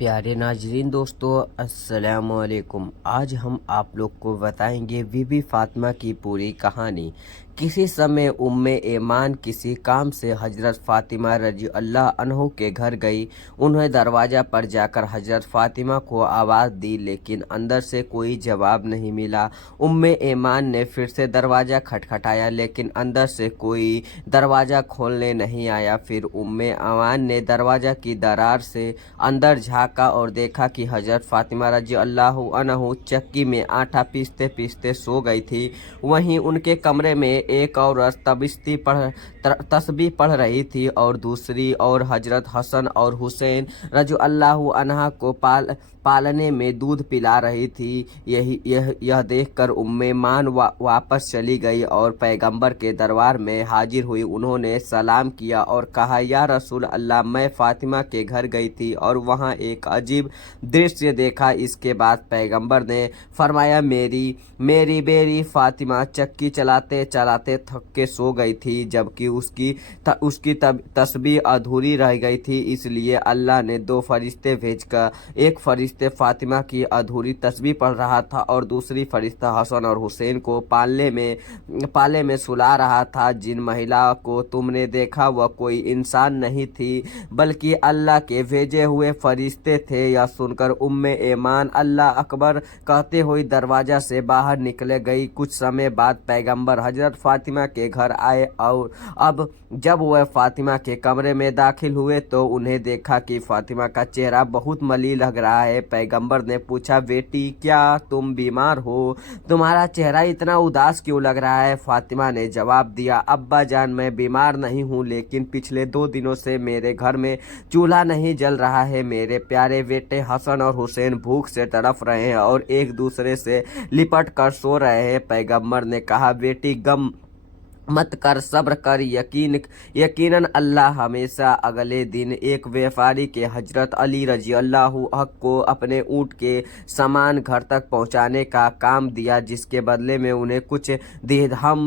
प्यारे नाजरीन दोस्तों, अस्सलाम वालेकुम। आज हम आप लोग को बताएंगे बीबी फातिमा की पूरी कहानी। किसी समय उम्मे ऐमान किसी काम से हजरत फातिमा रजी अल्लाह अन्हो के घर गई। उन्हें दरवाज़ा पर जाकर हजरत फातिमा को आवाज़ दी, लेकिन अंदर से कोई जवाब नहीं मिला। उम्मे ऐमान ने फिर से दरवाज़ा खटखटाया, लेकिन अंदर से कोई दरवाज़ा खोलने नहीं आया। फिर उम्मे ऐमान ने दरवाज़ा की दरार से अंदर झाँका और देखा कि हजरत फातिमा रजी अल्लाह अन्हा चक्की में आटा पीसते पीसते सो गई थी। वहीं उनके कमरे में एक औरत तस्बीह पढ़ रही थी और दूसरी और हजरत हसन और हुसैन रजी अल्लाह अन्हा को पालने में दूध पिला रही थी। यह देखकर उम्मे मान वापस चली गई और पैगंबर के दरबार में हाजिर हुई। उन्होंने सलाम किया और कहा, या रसूल अल्लाह, मैं फातिमा के घर गई थी और वहाँ एक अजीब दृश्य देखा। इसके बाद पैगंबर ने फरमाया, मेरी बेरी फातिमा चक्की चलाते चलाते थक के सो गई थी, जबकि उसकी तस्बीह अधूरी रह गई थी। इसलिए अल्लाह ने दो फरिश्ते भेजकर, एक फरिश्ते फातिमा की अधूरी तस्बीह पढ़ रहा था और दूसरी फरिश्ता हसन और हुसैन को पाले में सुला रहा था। जिन महिला को तुमने देखा वह कोई इंसान नहीं थी, बल्कि अल्लाह के भेजे हुए फरिश्ते थे। यह सुनकर उम्मे ऐमान अल्लाह अकबर कहते हुए दरवाजा से बाहर निकले गई। कुछ समय बाद पैगंबर हजरत फातिमा के घर आए और अब जब वह फातिमा के कमरे में दाखिल हुए तो उन्हें देखा कि फातिमा का चेहरा बहुत मलिन लग रहा है। पैगंबर ने पूछा, बेटी, क्या तुम बीमार हो? तुम्हारा चेहरा इतना उदास क्यों लग रहा है? फातिमा ने जवाब दिया, अब्बा जान, मैं बीमार नहीं हूँ, लेकिन पिछले 2 दिनों से मेरे घर में चूल्हा नहीं जल रहा है। मेरे प्यारे बेटे हसन और हुसैन भूख से तड़प रहे हैं और एक दूसरे से लिपट कर सो रहे हैं। पैगंबर ने कहा, बेटी, गम मत कर, सब्र कर। यकीनन अल्लाह हमेशा अगले दिन एक व्यापारी के हजरत अली रजी अल्लाह हक को अपने ऊँट के सामान घर तक पहुंचाने का काम दिया, जिसके बदले में उन्हें कुछ दिरहम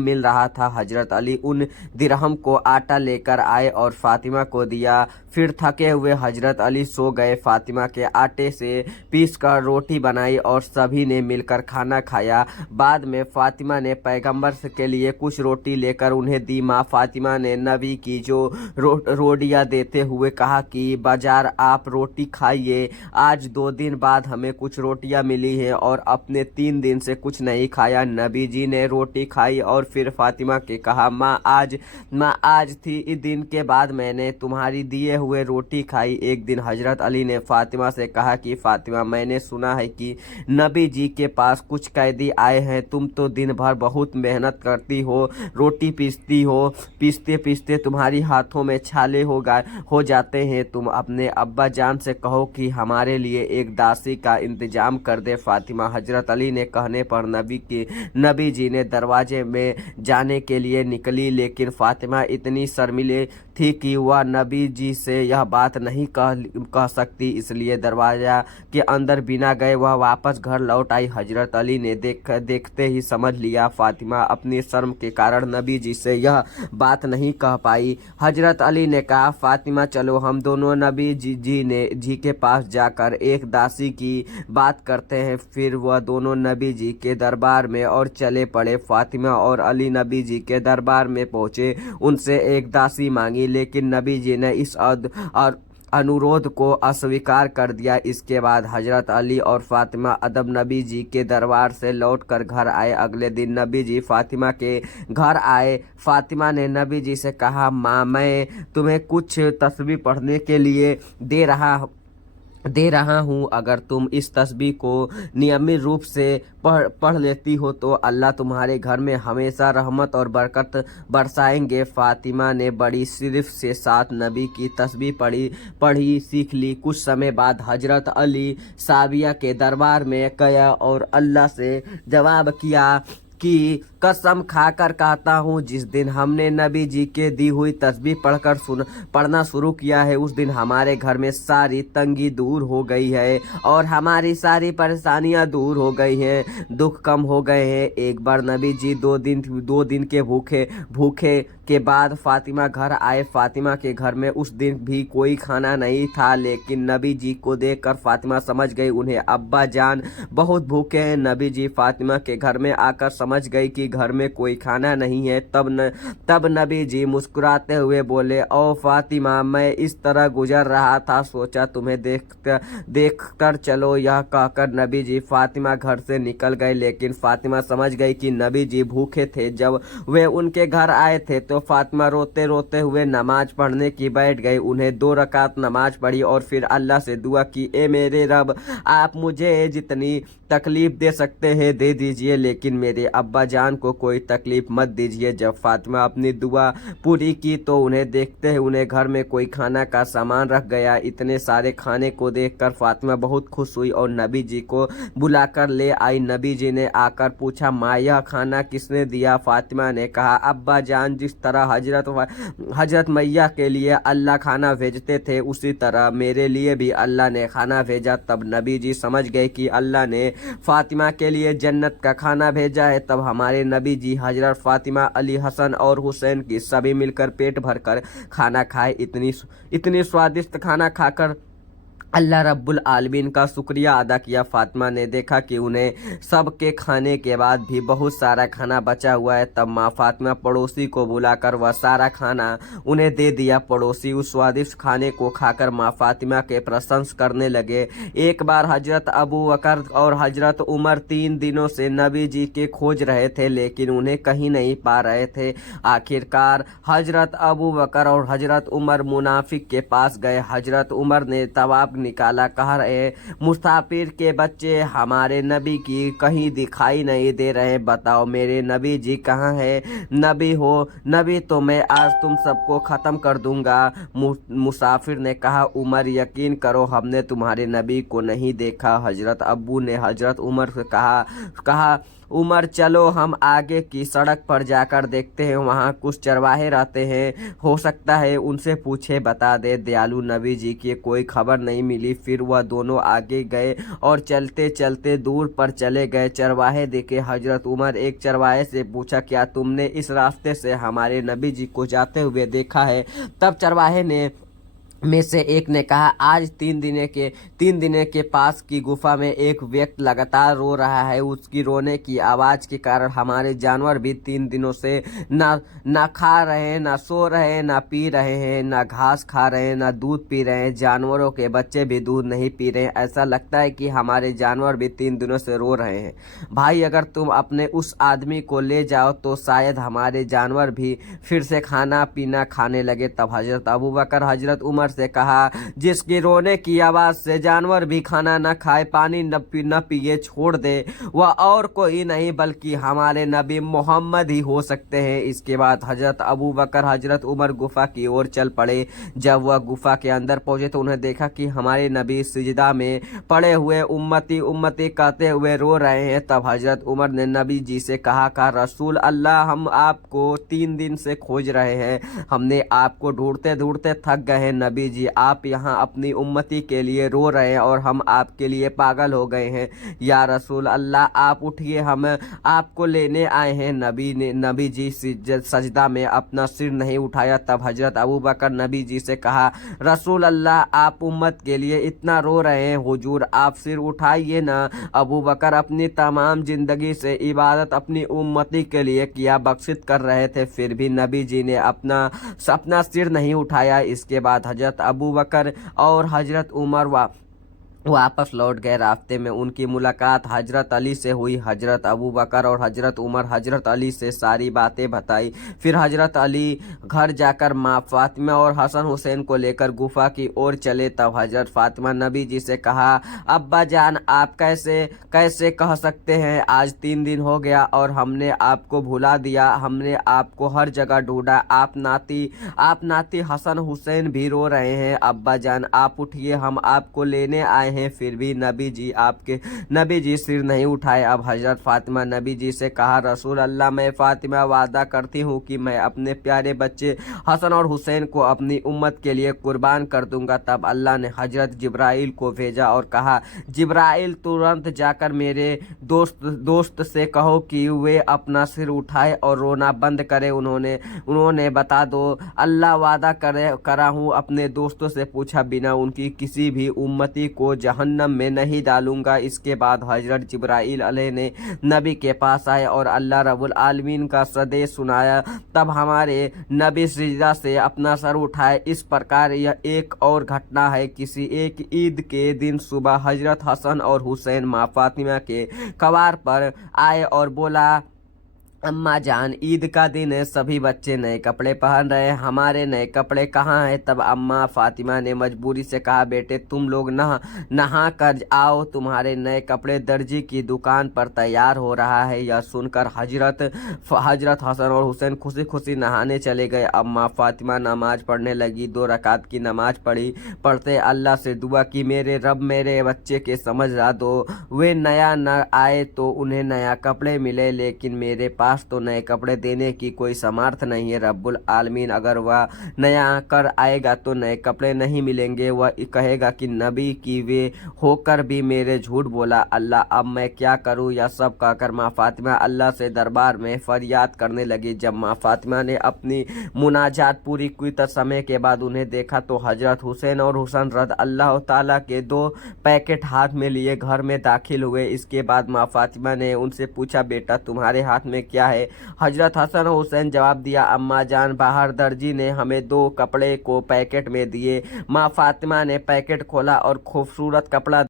मिल रहा था। हजरत अली उन दिरहम को आटा लेकर आए और फातिमा को दिया। फिर थके हुए हजरत अली सो गए। फातिमा के आटे से पीसकर रोटी बनाई और सभी ने मिलकर खाना खाया। बाद में फातिमा ने पैगंबर के लिए कुछ रोटी लेकर उन्हें दी। माँ फातिमा ने नबी की जो रोटियां देते हुए कहा कि बाजार आप रोटी खाइए, आज 2 दिन बाद हमें कुछ रोटियां मिली हैं और अपने 3 दिन से कुछ नहीं खाया। नबी जी ने रोटी खाई और फिर फातिमा के कहा, माँ आज थी दिन के बाद मैंने तुम्हारी दिए हुए रोटी खाई। एक दिन हजरत अली ने फातिमा से कहा कि फातिमा, मैंने सुना है कि नबी जी के पास कुछ कैदी आए हैं। तुम तो दिन भर बहुत मेहनत करती हो, रोटी पीसती हो, पीसते पीसते तुम्हारी हाथों में छाले हो जाते हैं। तुम अपने अब्बा जान से कहो कि हमारे लिए एक दासी का इंतजाम कर दे। फातिमा हजरत अली ने कहने पर नबी जी ने दरवाजे में जाने के लिए निकली, लेकिन फातिमा इतनी शर्मिले थी कि वह नबी जी से यह बात नहीं कह सकती, इसलिए दरवाजा के अंदर बिना गए वह वापस घर लौट आई। हजरत अली ने देखते ही समझ लिया फातिमा अपनी शर्म के कारण नबी जी से यह बात नहीं कह पाई। हजरत अली ने कहा, फातिमा, चलो हम दोनों नबी जी के पास जाकर एक दासी की बात करते हैं। फिर वह दोनों नबी जी के दरबार में और चले पड़े। फातिमा और अली नबी जी के दरबार में पहुंचे, उनसे एक दासी मांगी, लेकिन नबी जी ने इस अनुरोध को अस्वीकार कर दिया। इसके बाद हजरत अली और फातिमा अदब नबी जी के दरबार से लौटकर घर आए। अगले दिन नबी जी फातिमा के घर आए। फातिमा ने नबी जी से कहा, माँ, मैं तुम्हें कुछ तस्बीह पढ़ने के लिए दे रहा हूँ। अगर तुम इस तस्बीह को नियमित रूप से पढ़ लेती हो तो अल्लाह तुम्हारे घर में हमेशा रहमत और बरकत बरसाएंगे। फातिमा ने बड़ी सिर्फ से साथ नबी की तस्बीह पढ़ी सीख ली। कुछ समय बाद हजरत अली साबिया के दरबार में गया और अल्लाह से जवाब किया कि कसम खाकर कहता हूँ, जिस दिन हमने नबी जी के दी हुई तस्बीह पढ़ना शुरू किया है, उस दिन हमारे घर में सारी तंगी दूर हो गई है और हमारी सारी परेशानियाँ दूर हो गई हैं, दुख कम हो गए हैं। एक बार नबी जी 2 दिन के भूखे के बाद फातिमा घर आए। फातिमा के घर में उस दिन भी कोई खाना नहीं था, लेकिन नबी जी को देखकर फातिमा समझ गई उन्हें अब्बा जान बहुत भूखे हैं। नबी जी फातिमा के घर में आकर समझ गई कि घर में कोई खाना नहीं है। तब नबी जी मुस्कुराते हुए बोले, ओ फातिमा, मैं इस तरह गुजर रहा था, सोचा तुम्हें देखकर चलो। यह कहकर नबी जी फातिमा घर से निकल गए, लेकिन फातिमा समझ गई कि नबी जी भूखे थे। जब वे उनके घर आए थे तो फातिमा रोते रोते हुए नमाज पढ़ने की बैठ गई। उन्हें 2 रकात नमाज पढ़ी और फिर अल्लाह से दुआ की, ए मेरे रब, आप मुझे जितनी तकलीफ दे सकते हैं दे दीजिए, लेकिन मेरे अब्बा जान को कोई तकलीफ मत दीजिए। जब फातिमा अपनी दुआ पूरी की तो उन्हें देखते हैं उन्हें घर में कोई खाना का सामान रख गया। इतने सारे खाने को देखकर फातिमा बहुत खुश हुई और नबी जी को बुलाकर ले आई। नबी जी ने आकर पूछा, माँ, यह खाना किसने दिया? फातिमा ने कहा, अब्बा जान, जिस तरह हजरत मैया के लिए अल्लाह खाना भेजते थे, उसी तरह मेरे लिए भी अल्लाह ने खाना भेजा। तब नबी जी समझ गए कि अल्लाह ने फातिमा के लिए जन्नत का खाना भेजा है। तब हमारे नबी जी हजरत फातिमा, अली, हसन और हुसैन की सभी मिलकर पेट भरकर खाना खाए। इतनी स्वादिष्ट खाना खाकर अल्लाह रब्बुल आलमीन का शुक्रिया अदा किया। फातिमा ने देखा कि उन्हें सबके खाने के बाद भी बहुत सारा खाना बचा हुआ है। तब माँ फातिमा पड़ोसी को बुलाकर वह सारा खाना उन्हें दे दिया। पड़ोसी उस स्वादिष्ट खाने को खाकर माँ फातिमा के प्रशंसा करने लगे। एक बार हजरत अबू बकर और हजरत उमर 3 दिनों से नबी जी के खोज रहे थे, लेकिन उन्हें कहीं नहीं पा रहे थे। आखिरकार हजरत अबू बकर और हजरत उमर मुनाफिक के पास गए। हजरत उमर ने तवाब निकाला, कह रहे, मुसाफिर के बच्चे, हमारे नबी की कहीं दिखाई नहीं दे रहे, बताओ मेरे नबी जी कहाँ है? नबी हो नबी तो मैं आज तुम सबको खत्म कर दूंगा। मुसाफिर ने कहा, उमर, यकीन करो हमने तुम्हारे नबी को नहीं देखा। हजरत अब्बू ने हजरत उमर से कहा, उमर, चलो हम आगे की सड़क पर जाकर देखते हैं, वहाँ कुछ चरवाहे रहते हैं, हो सकता है उनसे पूछे बता दे। दयालु नबी जी की कोई खबर नहीं मिली। फिर वह दोनों आगे गए और चलते चलते दूर पर चले गए। चरवाहे देखे। हजरत उमर एक चरवाहे से पूछा, क्या तुमने इस रास्ते से हमारे नबी जी को जाते हुए देखा है? तब चरवाहे में से एक ने कहा, आज 3 दिने के पास की गुफा में एक व्यक्ति लगातार रो रहा है। उसकी रोने की आवाज़ के कारण हमारे जानवर भी 3 दिनों से ना खा रहे हैं, ना सो रहे हैं, ना पी रहे हैं, ना घास खा रहे हैं, ना दूध पी रहे हैं। जानवरों के बच्चे भी दूध नहीं पी रहे हैं। ऐसा लगता है कि हमारे जानवर भी 3 दिनों से रो रहे हैं। भाई, अगर तुम अपने उस आदमी को ले जाओ तो शायद हमारे जानवर भी फिर से खाना पीना खाने लगे। तब हजरत अबू बकर हजरत उमर से कहा, जिसकी रोने की आवाज से जानवर भी खाना न खाए, पानी न पिए, छोड़ दे, वह और कोई नहीं बल्कि हमारे नबी मोहम्मद ही हो सकते हैं। इसके बाद हजरत अबू बकर हजरत उमर गुफा की ओर चल पड़े। जब वह गुफा के अंदर पहुंचे तो उन्हें देखा कि हमारे नबी सिजदा में पड़े हुए उम्मती उम्मती कहते हुए रो रहे हैं। तब हजरत उमर ने नबी जी से कहा, रसूल अल्लाह, हम आपको 3 दिन से खोज रहे हैं, हमने आपको ढूंढते ढूंढते थक गए हैं। नबी जी, आप यहाँ अपनी उम्मती के लिए रो रहे हैं और हम आपके लिए पागल हो गए हैं। या रसूल अल्लाह, आप उठिए, हम आपको लेने आए हैं। नबी जी सजदा में अपना सिर नहीं उठाया। तब हजरत अबू बकर नबी जी से कहा, रसूल अल्लाह, आप उम्मत के लिए इतना रो रहे हैं, हुजूर आप सिर उठाइए ना। अबू बकर अपनी तमाम जिंदगी से इबादत अपनी उम्मती के लिए किया बख्शित कर रहे थे, फिर भी नबी जी ने अपना सिर नहीं उठाया। इसके बाद हजरत अबू बकर और हजरत उमर वापस लौट गए। रास्ते में उनकी मुलाकात हजरत अली से हुई। हजरत अबू बकर और हजरत उमर हजरत अली से सारी बातें बताई। फिर हजरत अली घर जाकर माँ फातिमा और हसन हुसैन को लेकर गुफा की ओर चले। तब हजरत फातिमा नबी जी से कहा, अब्बा जान, आप कैसे कह सकते हैं? आज 3 दिन हो गया और हमने आपको भुला दिया। हमने आपको हर जगह ढूंढा। आप नाती हसन हुसैन भी रो रहे हैं। अब्बा जान, आप उठिए, हम आपको लेने आए हैं। हैं, फिर भी नबी जी सिर नहीं उठाए। अब हजरत फातिमा नबी जी से कहा, रसूल अल्लाह, मैं फातिमा वादा करती हूँ कि मैं अपने प्यारे बच्चे हसन और हुसैन को अपनी उम्मत के लिए कुर्बान कर दूंगा। तब अल्लाह ने हजरत जिब्राइल को भेजा और कहा, जिब्राइल तुरंत जाकर मेरे दोस्त से कहो कि वे अपना सिर उठाए और रोना बंद करे। उन्होंने बता दो, अल्लाह वादा करा हूँ अपने दोस्तों से पूछा बिना उनकी किसी भी उम्मती को जहन्नम में नहीं डालूंगा। इसके बाद हजरत जिब्राइल अलैहि ने नबी के पास आए और अल्लाह रब्बुल आलमीन का संदेश सुनाया। तब हमारे नबी सिजदा से अपना सर उठाए। इस प्रकार यह एक और घटना है। किसी एक ईद के दिन सुबह हजरत हसन और हुसैन माँ फातिमा के कवार पर आए और बोला, अम्मा जान, ईद का दिन है, सभी बच्चे नए कपड़े पहन रहे हैं, हमारे नए कपड़े कहाँ हैं? तब अम्मा फातिमा ने मजबूरी से कहा, बेटे तुम लोग नहा कर आओ, तुम्हारे नए कपड़े दर्जी की दुकान पर तैयार हो रहा है। यह सुनकर हजरत हसन और हुसैन खुशी खुशी नहाने चले गए। अम्मा फातिमा नमाज पढ़ने लगी। 2 रकात की नमाज पढ़ते अल्लाह से दुआ की, मेरे रब मेरे बच्चे के समझ ला दो, वे नया न आए तो उन्हें नया कपड़े मिले, लेकिन मेरे पास तो नए कपड़े देने की कोई सामर्थ्य नहीं है। रब्बुल आलमीन अगर वह नया कर आएगा तो नए कपड़े नहीं मिलेंगे, वह कहेगा कि नबी की वे होकर भी मेरे झूठ बोला। अल्लाह, अब मैं क्या करूं? यह सब कहकर माँ फातिमा अल्लाह से दरबार में फरियाद करने लगी। जब माँ फातिमा ने अपनी मुनाजात पूरी की तो समय के बाद उन्हें देखा तो हजरत हुसैन और हुसैन रद अल्लाह ताला के 2 पैकेट हाथ में लिए घर में दाखिल हुए। इसके बाद माँ फातिमा ने उनसे पूछा, बेटा तुम्हारे हाथ में क्या है? हजरत हसन और हुसैन जवाब दिया, अम्मा जान, बाहर दर्जी ने हमें 2 कपड़े को पैकेट में दिए। माँ फातिमा ने पैकेट खोला और खूबसूरत कपड़ा